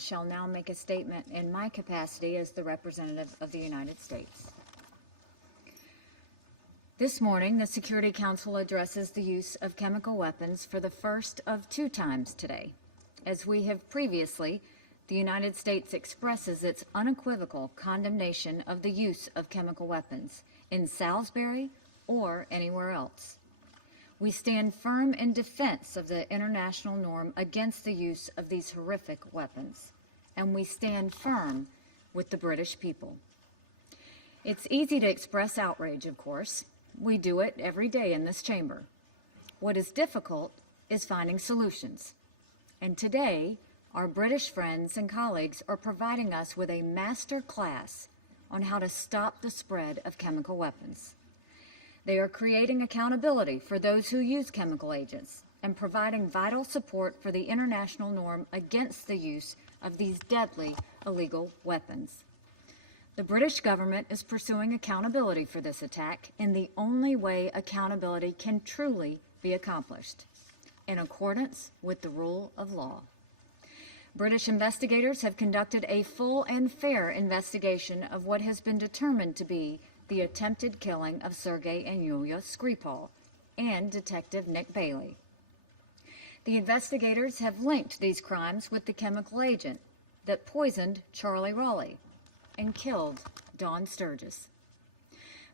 shall now make a statement in my capacity as the representative of the United States. This morning, the Security Council addresses the use of chemical weapons for the first of 2 times today. As we have previously, the United States expresses its unequivocal condemnation of the use of chemical weapons in Salisbury or anywhere else. We stand firm in defense of the international norm against the use of these horrific weapons, and we stand firm with the British people. It's easy to express outrage, of course. We do it every day in this chamber. What is difficult is finding solutions. And today, our British friends and colleagues are providing us with a master class on how to stop the spread of chemical weapons. They are creating accountability for those who use chemical agents and providing vital support for the international norm against the use of these deadly illegal weapons. The British government is pursuing accountability for this attack in the only way accountability can truly be accomplished, in accordance with the rule of law. British investigators have conducted a full and fair investigation of what has been determined to be the attempted killing of Sergei and Yulia Skripal and Detective Nick Bailey. The investigators have linked these crimes with the chemical agent that poisoned Charlie Raleigh and killed Dawn Sturgis.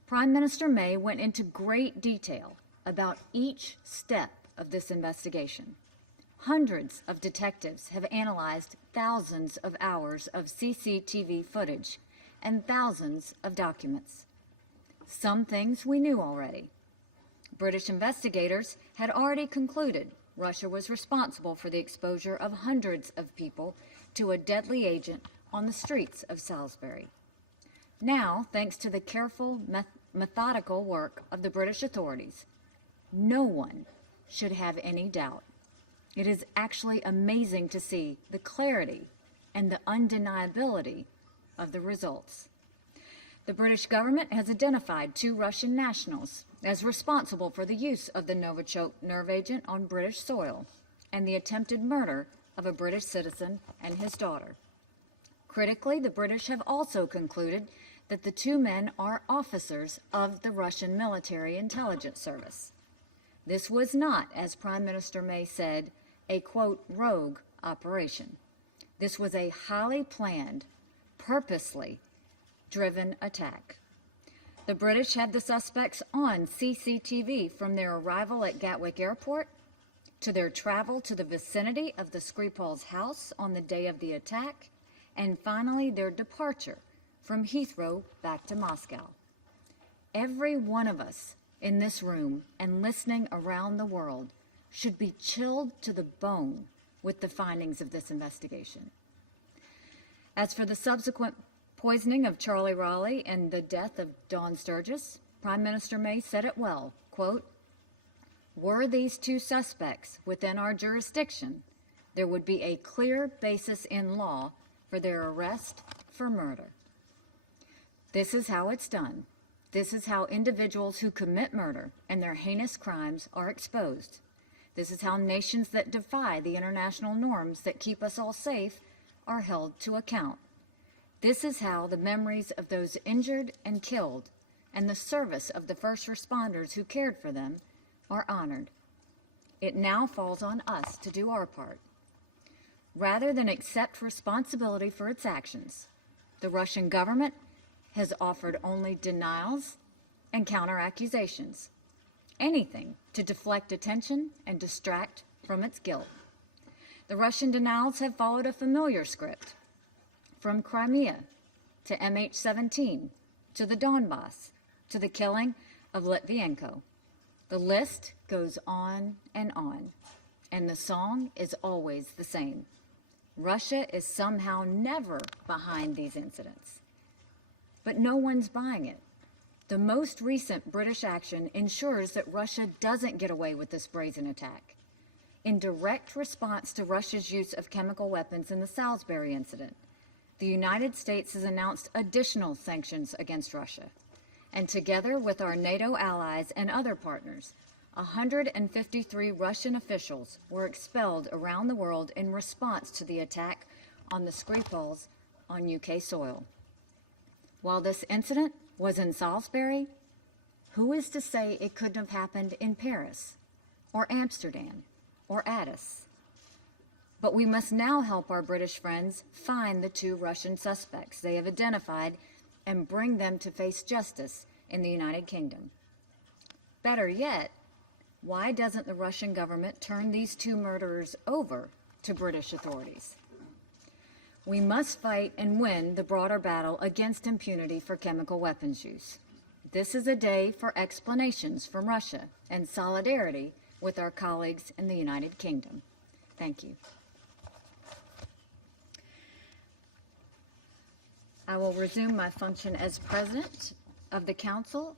Prime Minister May went into great detail about each step of this investigation. Hundreds of detectives have analyzed thousands of hours of CCTV footage and thousands of documents. Some things we knew already. British investigators had already concluded Russia was responsible for the exposure of hundreds of people to a deadly agent on the streets of Salisbury. Now, thanks to the careful, methodical work of the British authorities, no one should have any doubt. It is actually amazing to see the clarity and the undeniability of the results. The British government has identified 2 Russian nationals as responsible for the use of the Novichok nerve agent on British soil and the attempted murder of a British citizen and his daughter. Critically, the British have also concluded that the 2 men are officers of the Russian military intelligence service. This was not, as Prime Minister May said, a, quote, rogue operation. This was a highly planned, purposely driven attack. The British had the suspects on CCTV from their arrival at Gatwick Airport to their travel to the vicinity of the Skripal's house on the day of the attack, and finally their departure from Heathrow back to Moscow. Every one of us in this room and listening around the world should be chilled to the bone with the findings of this investigation. As for the subsequent poisoning of Charlie Raleigh and the death of Dawn Sturgis, Prime Minister May said it well, quote, "Were these 2 suspects within our jurisdiction, there would be a clear basis in law for their arrest for murder." This is how it's done. This is how individuals who commit murder and their heinous crimes are exposed. This is how nations that defy the international norms that keep us all safe are held to account. This is how the memories of those injured and killed and the service of the first responders who cared for them are honored. It now falls on us to do our part. Rather than accept responsibility for its actions, the Russian government has offered only denials and counter-accusations, anything to deflect attention and distract from its guilt. The Russian denials have followed a familiar script, from Crimea to MH17 to the Donbass to the killing of Litvinenko. The list goes on, and the song is always the same. Russia is somehow never behind these incidents. But no one's buying it. The most recent British action ensures that Russia doesn't get away with this brazen attack. In direct response to Russia's use of chemical weapons in the Salisbury incident, the United States has announced additional sanctions against Russia. And together with our NATO allies and other partners, 153 Russian officials were expelled around the world in response to the attack on the Skripals on UK soil. While this incident was in Salisbury, who is to say it couldn't have happened in Paris, or Amsterdam, or Addis? But we must now help our British friends find the 2 Russian suspects they have identified and bring them to face justice in the United Kingdom. Better yet, why doesn't the Russian government turn these 2 murderers over to British authorities? We must fight and win the broader battle against impunity for chemical weapons use. This is a day for explanations from Russia and solidarity with our colleagues in the United Kingdom. Thank you. I will resume my function as President of the Council